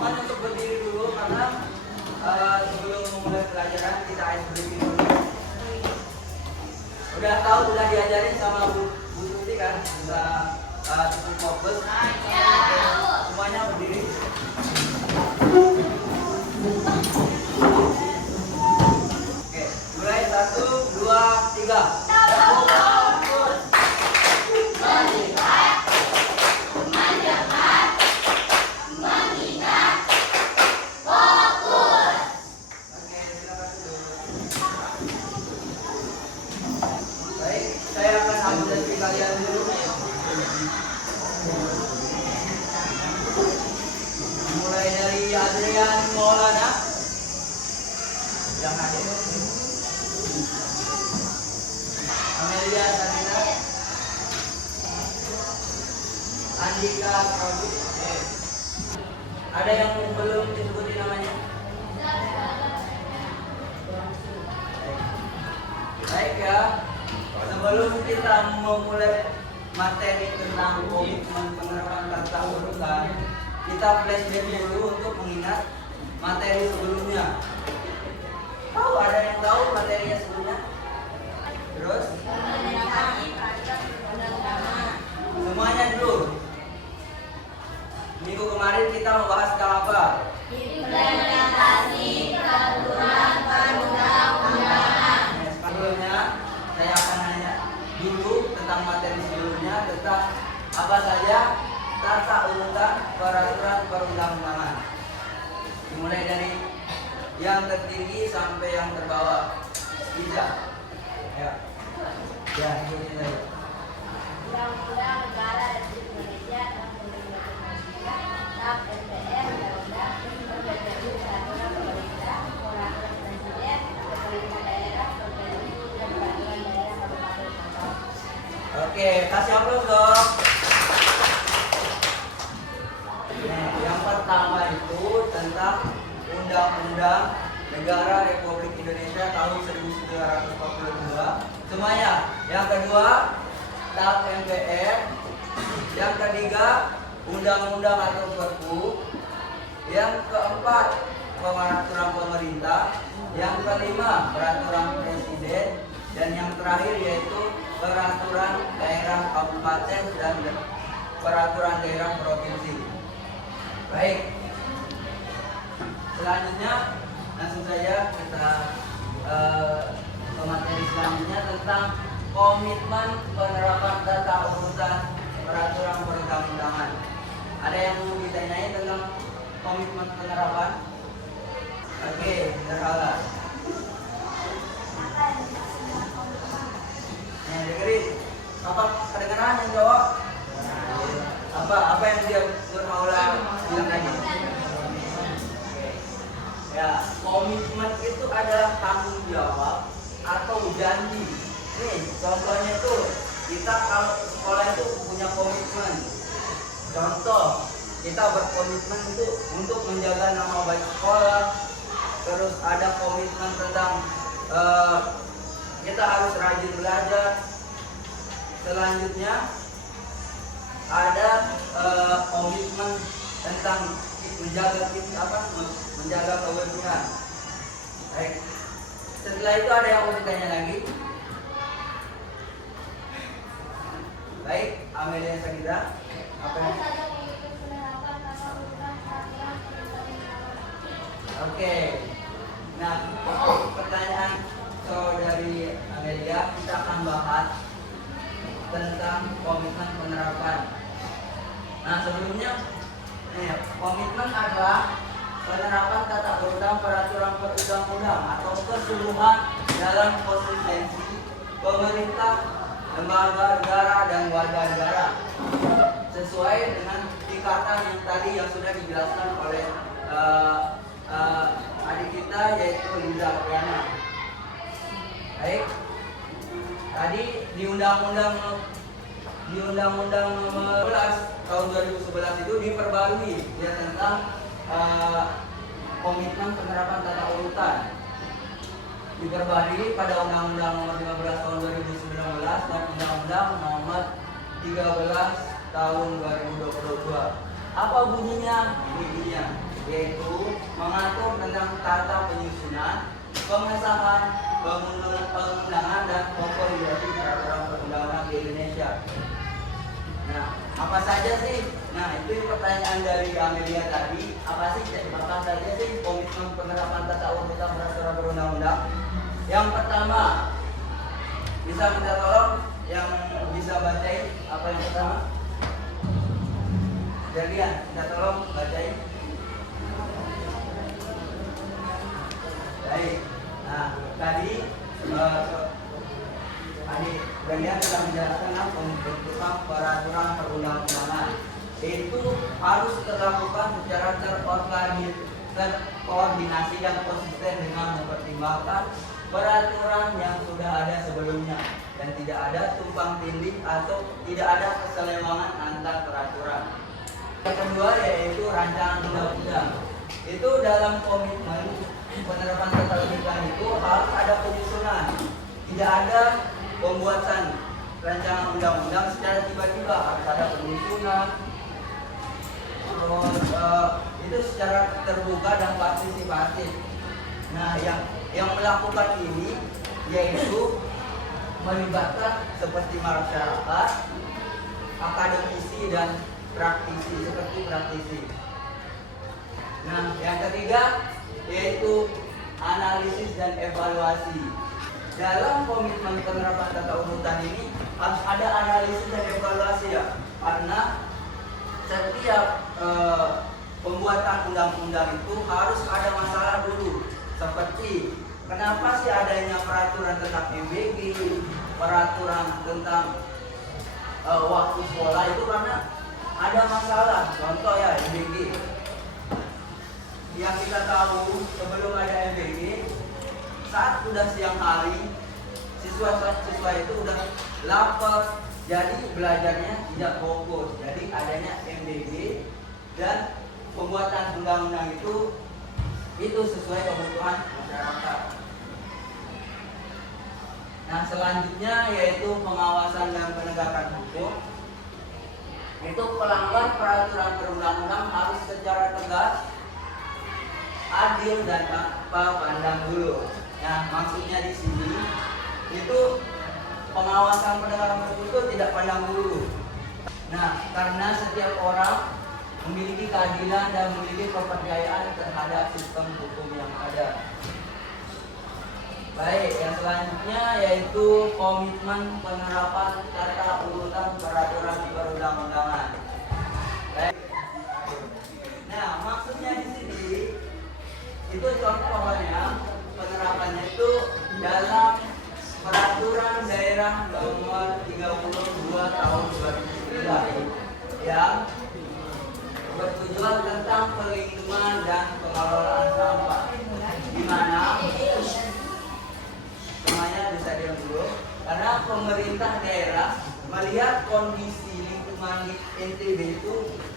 Mohon untuk berdiri dulu karena sebelum memulai pelajaran kita harus berdiri dulu. Udah tahu, udah diajarin sama Bu Tuti kan? Udah cukup fokus. Semuanya berdiri. Oke, mulai 1, 2, 3. Saya akan ambil dari kalian dulu. Mulai dari Adrian Maulana yang hadir, Amelia Sanina, Andika Prabu. Ada yang belum disebutin namanya? Baik ya. Sebelum kita memulai materi tentang komitmen penerapan tata urutan, kita flashback dulu untuk mengingat materi sebelumnya. Tahu, ada yang tahu materinya sebelumnya? Terus? Semuanya dulu. Minggu kemarin kita membahas tentang apa? Implementasi peraturan perundang-undangan. Sebelumnya saya akan nanya dulu tentang materi sebelumnya tentang apa saja tata urutan peraturan perundang-undangan. Dimulai dari yang tertinggi sampai yang terbawah. Bisa? Ya. Ya, ikutin saya. Undang-Undang Negara Republik Indonesia Tahun 2023, TAP MPR, Undang-Undang PPU, Peraturan Pemerintah, Peraturan Presiden, Pemerintah Daerah, Perpendikbud, dan Peraturan Daerah Kabupaten Kota. Oke, kasih aplaus dong. Nah, yang pertama itu tentang Undang-Undang Negara Republik Indonesia tahun 1942. Semuanya. Yang kedua, TAP MPR. Yang ketiga, Undang-Undang atau Perpu. Yang keempat, Peraturan Pemerintah. Yang kelima, Peraturan Presiden. Dan yang terakhir yaitu Peraturan Daerah Kabupaten dan Peraturan Daerah Provinsi. Baik. Selanjutnya langsung saja kita ke materi selanjutnya tentang komitmen penerapan tata urutan peraturan perundang-undangan. Ada yang mau ditanyain tentang komitmen penerapan? Oke, sederhana. Yang dengerin, apa kedengeran yang jawab? Apa yang dia bermaulah bilang tadi? Ya, komitmen itu adalah tanggung jawab atau janji. Nih, contohnya itu kita kalau sekolah itu punya komitmen. Contoh, kita berkomitmen itu untuk menjaga nama baik sekolah. Terus ada komitmen tentang kita harus rajin belajar. Selanjutnya ada komitmen tentang menjaga kebersihan. Baik. Setelah itu ada yang mau ditanya lagi? Baik, Amelia Sagita. Apa yang? Oke. Nah, pertanyaan saudari Amelia, kita akan bahas tentang komitmen penerapan. Nah, sebelumnya komitmen adalah penerapan tata urutan peraturan perundang-undang atau keseluruhan dalam konsistensi pemerintah, lembaga negara dan warga negara sesuai dengan tingkatan yang tadi yang sudah dijelaskan oleh adik kita yaitu Liza Apriana. Baik, tadi di Undang-Undang Nomor 11 tahun 2011 itu diperbarui ya tentang komitmen penerapan tata urutan. Diperbarui pada Undang-Undang Nomor 15 tahun 2019 dan Undang-Undang Nomor 13 tahun 2022. Apa bunyinya? Ini bunyinya. yaitu mengatur tentang tata penyusunan, pengesahan, pengundangan dan konsolidasi peraturan perundang-undangan di Indonesia. Nah, apa saja sih? Nah, itu pertanyaan dari Amelia tadi. Apa saja sih komitmen penerapan tata urutan peraturan perundang-undang? Yang pertama, bisa minta tolong yang bisa bacain apa yang pertama? Jadian, minta tolong bacain. Baik. Nah, tadi Beliau telah menjelaskan pembentukan peraturan perundang-undangan itu harus terlakukan secara terkoordinasi dan konsisten dengan mempertimbangkan peraturan yang sudah ada sebelumnya dan tidak ada tumpang tindih atau tidak ada keseimbangan antar peraturan. Yang kedua yaitu rancangan undang-undang. Itu dalam komitmen penerapan tata urutan itu harus ada penyusunan, tidak ada pembuatan rancangan undang-undang secara tiba-tiba, harus ada penyusunan, terus itu secara terbuka dan partisipatif. Nah, yang melakukan ini yaitu melibatkan seperti masyarakat, akademisi dan praktisi. Nah, yang ketiga yaitu analisis dan evaluasi. Dalam komitmen penerapan tata urutan ini harus ada analisis dan evaluasi ya, karena setiap pembuatan undang-undang itu harus ada masalah dulu, seperti kenapa sih adanya peraturan tentang MBG, peraturan tentang waktu sekolah itu karena ada masalah. Contoh ya MBG, yang kita tahu sebelum ada MBG, saat sudah siang hari siswa itu udah lapar, jadi belajarnya tidak fokus. Jadi adanya MBG dan pembuatan undang-undang itu sesuai kebutuhan masyarakat. Nah, selanjutnya yaitu pengawasan dan penegakan hukum. Itu pelanggar peraturan perundang-undang harus secara tegas, adil dan tanpa pandang bulu. Nah, maksudnya di sini itu pengawasan penegakan hukum itu tidak pandang bulu. Nah, karena setiap orang memiliki keadilan dan memiliki kepercayaan terhadap sistem hukum yang ada. Baik, yang selanjutnya yaitu komitmen penerapan tata urutan peraturan perundang-undangan. Baik. Nah, maksudnya di sini itu contohnya penerapannya itu dalam peraturan daerah nomor 32 tahun 2009 yang bertujuan tentang perlindungan dan pengelolaan sampah, di mana semuanya bisa diam dulu, karena pemerintah daerah melihat kondisi lingkungan di NTB itu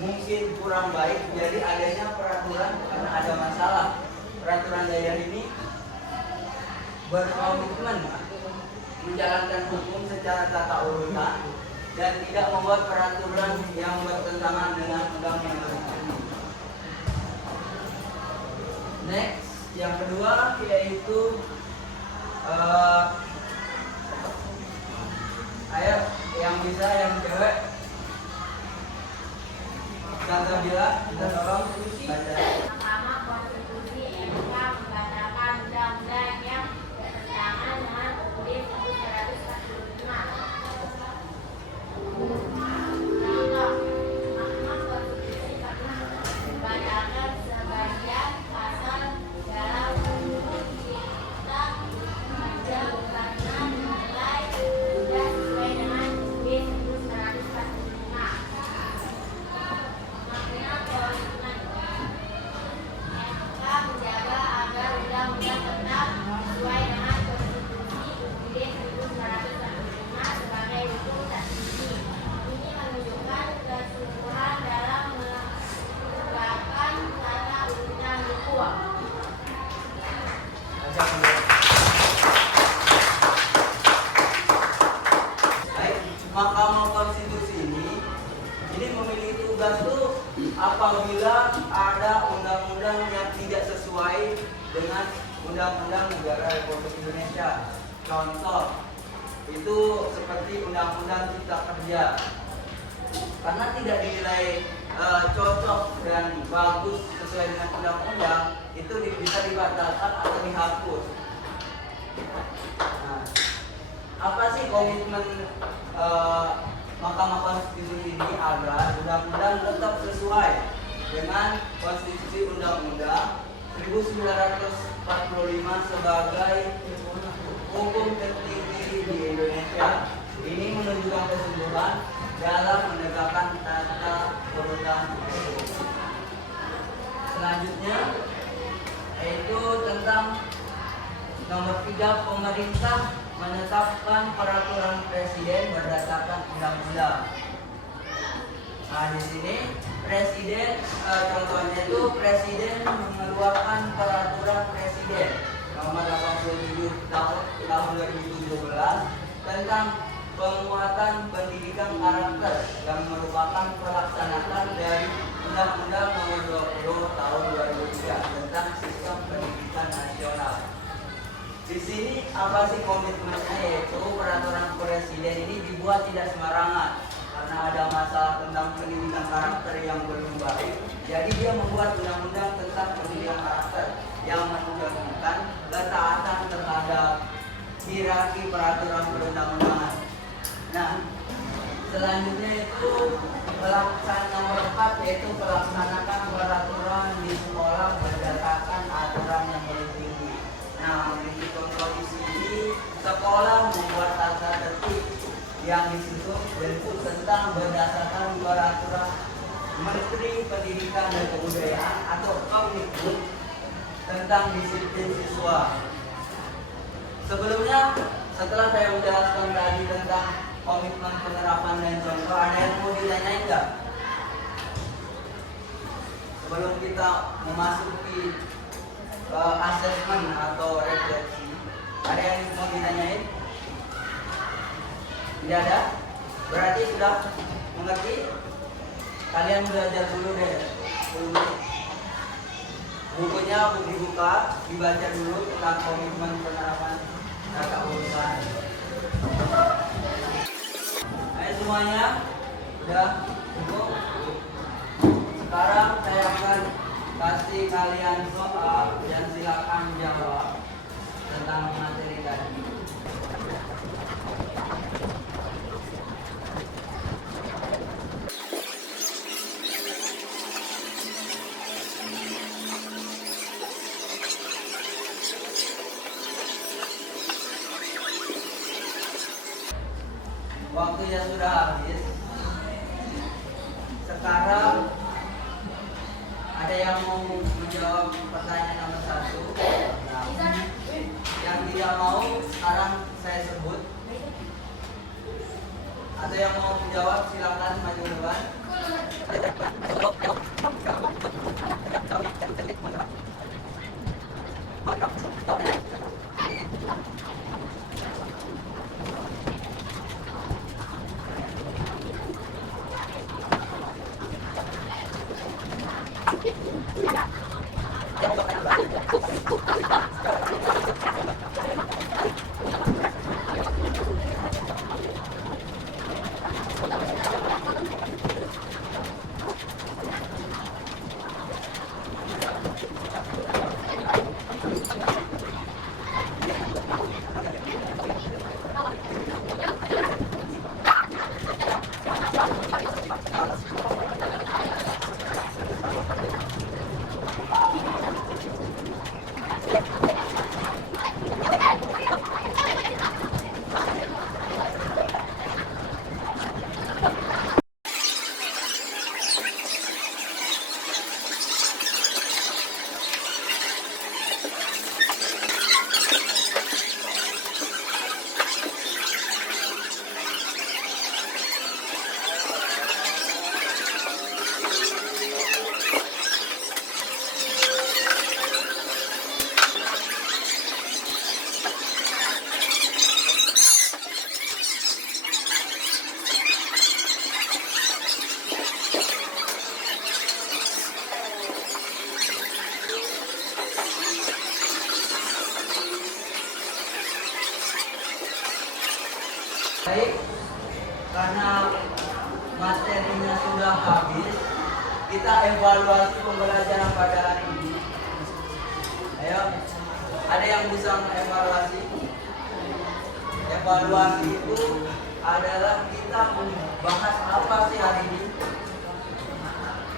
mungkin kurang baik, jadi adanya peraturan karena ada masalah. Peraturan daerah ini berkomitmen menjalankan hukum secara tata urutan dan tidak membuat peraturan yang bertentangan dengan undang-undang ini. Next, yang kedua yaitu ayo yang bisa, yang cewek Tante Bila, kita tolong baca. Mahkamah Konstitusi MK membatalkan undang-undang yang bertentangan dengan UUD 1945. Contoh, Mahkamah Konstitusi pernah membatalkan sebagian pasal dalam UUD Cipta Kerja karena dinilai tidak sesuai dengan UUD 1945. Makna komitmen MK menjaga agar undang-undang tetap sesuai dengan konstitusi UUD 1945 sebagai hukum tertinggi. Ini menunjukkan kesungguhan dalam menegakkan tata urutan hukum. Baik, Mahkamah Konstitusi ini memiliki tugas tuh apabila ada undang-undang sesuai dengan Undang-Undang Negara Republik Indonesia. Contoh, itu seperti Undang-Undang Cipta Kerja. Karena tidak dinilai cocok dan bagus sesuai dengan undang-undang, itu bisa dibatalkan atau dihapus. Nah, apa sih komitmen Mahkamah Konstitusi ini agar undang-undang tetap sesuai dengan Konstitusi Undang-Undang 1945 sebagai hukum tertinggi di Indonesia. Ini menunjukkan kesungguhan dalam menegakkan tata urutan hukum. Selanjutnya yaitu tentang nomor 3, pemerintah menetapkan peraturan presiden berdasarkan undang-undang. Nah, di sini presiden, contohnya itu presiden mengeluarkan peraturan presiden nomor 87 tahun 2017 tentang penguatan pendidikan karakter yang merupakan pelaksanaan dari Undang-Undang nomor 20 tahun 2003 tentang sistem pendidikan nasional. Di sini apa sih komitmennya, yaitu peraturan presiden ini dibuat tidak sembarangan karena ada masalah tentang pendidikan karakter yang belum baik. Jadi dia membuat undang-undang tentang pendidikan karakter yang menunjukkan ketaatan terhadap hierarki peraturan perundang-undangan. Nah, selanjutnya itu pelaksanaan nomor 4, yaitu pelaksanakan peraturan di sekolah berdasarkan aturan yang paling tinggi. Nah, di contoh di sini sekolah membuat tata tertib yang disusun bentuk tentang berdasarkan peraturan Menteri Pendidikan dan Kebudayaan atau Kemdikbud tentang disiplin siswa. Sebelumnya, setelah saya menjelaskan tadi tentang komitmen penerapan dan contoh, ada yang mau ditanyain nggak? Sebelum kita memasuki asesmen atau refleksi, ada yang mau ditanyain? Tidak ada? Berarti sudah mengerti? Kalian belajar dulu deh. Bukunya dibuka, dibaca dulu tentang komitmen penerapan tata urutan. Ayo semuanya, udah cukup? Sekarang saya akan kasih kalian soal dan silakan jawab tentang materi tadi. Waktunya sudah habis. Sekarang ada yang mau menjawab pertanyaan nomor 1? Nah, yang tidak mau sekarang saya sebut. Ada yang mau menjawab, silakan maju depan. Baik, karena materinya sudah habis, kita evaluasi pembelajaran pada hari ini. Ayo, ada yang bisa mengevaluasi? Evaluasi itu adalah kita membahas apa sih hari ini?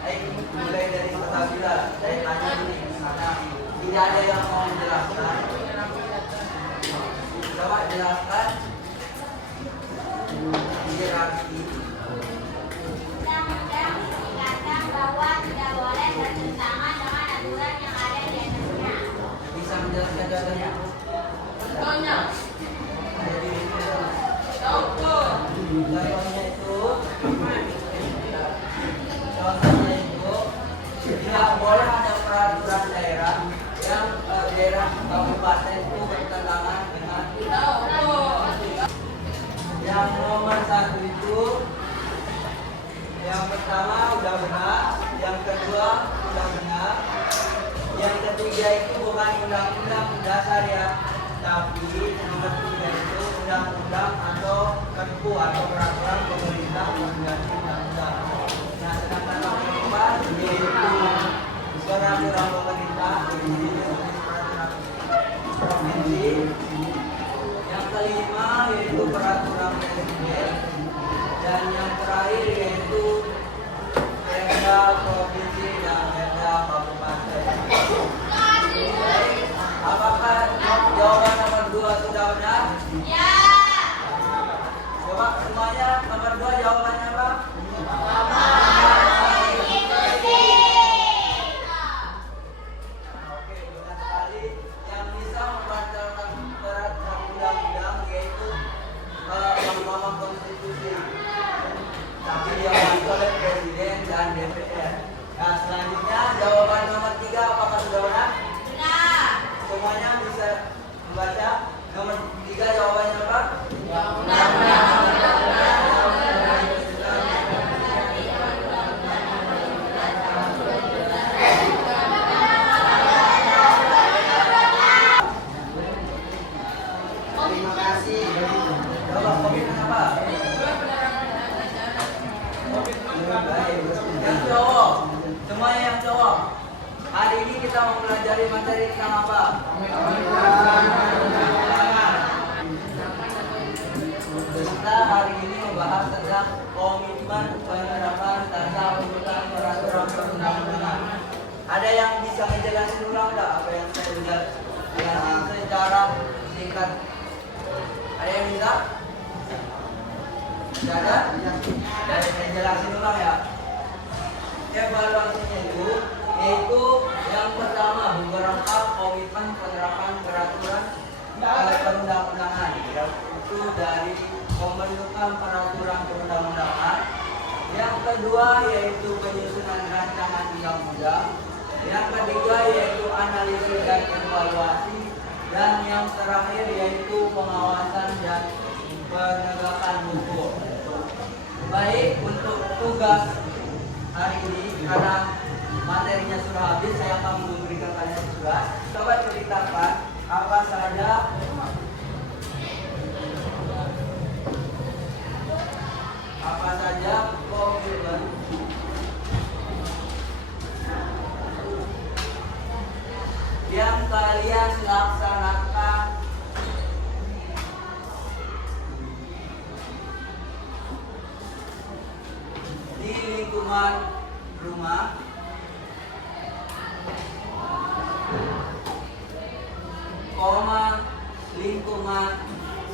Ayo, mulai dari Sabila. Saya tanya ini karena tidak ada yang mau menjelaskan. Coba jelaskan hierarki. Undang-undang dikatakan bahwa tidak boleh bertentangan dengan aturan yang ada di atasnya. Bisa menjelaskan contohnya? Contohnya, Jadi contohnya itu tidak boleh ada peraturan daerah yang daerah kabupaten itu bertentangan dengan yang nomor satu itu. Yang pertama udah benar, yang kedua udah benar, yang ketiga itu bukan undang-undang dasar ya, tapi nomor tiga itu undang-undang atau perpu atau peraturan pemerintah mengganti undang-undang. Nah, sedangkan nomor empat yaitu peraturan pemerintah berizin oleh peraturan provinsi. Yang kelima yaitu peraturan presiden. Dan yang terakhir yaitu perda provinsi dan perda kabupaten. Apakah jawaban nomor 2 sudah benar? ya. Coba semuanya nomor 2 jawabannya apa? Oke, benar sekali. Yang bisa membatalkan peraturan undang-undang yaitu Mahkamah Konstitusi. Tapi diawasi oleh Presiden dan DPR. Nah, selanjutnya jawaban nomor 3 apakah sudah benar? Benar. Semuanya bisa membaca. Nomor 3 jawabannya apa? Terima kasih. Coba komitmen apa? Baik. Yang cowok, semuanya yang cowok. Hari ini kita mau pelajari materi tentang apa? Kita hari ini membahas tentang komitmen penerapan tata urutan peraturan perundang-undangan. Ada yang bisa menjelaskan ulang enggak apa yang saya jelaskan secara singkat? Ada yang bisa? Tidak ada? Saya jelasin ulang ya. Evaluasinya itu yaitu yang pertama beberapa komitmen penerapan peraturan perundang-undangan, yaitu dari pembentukan peraturan perundang-undangan. Yang kedua yaitu penyusunan rancangan undang-undang. Yang ketiga yaitu analisis dan evaluasi. Dan yang terakhir yaitu pengawasan dan penegakan hukum. Baik, untuk tugas hari ini karena materinya sudah habis, saya akan memberikan kalian tugas. Coba ceritakan apa saja komitmen yang kalian laksanakan di lingkungan rumah, lingkungan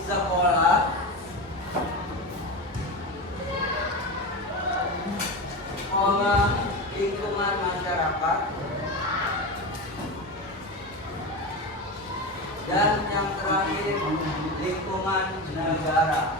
sekolah, lingkungan masyarakat, dan yang terakhir lingkungan negara.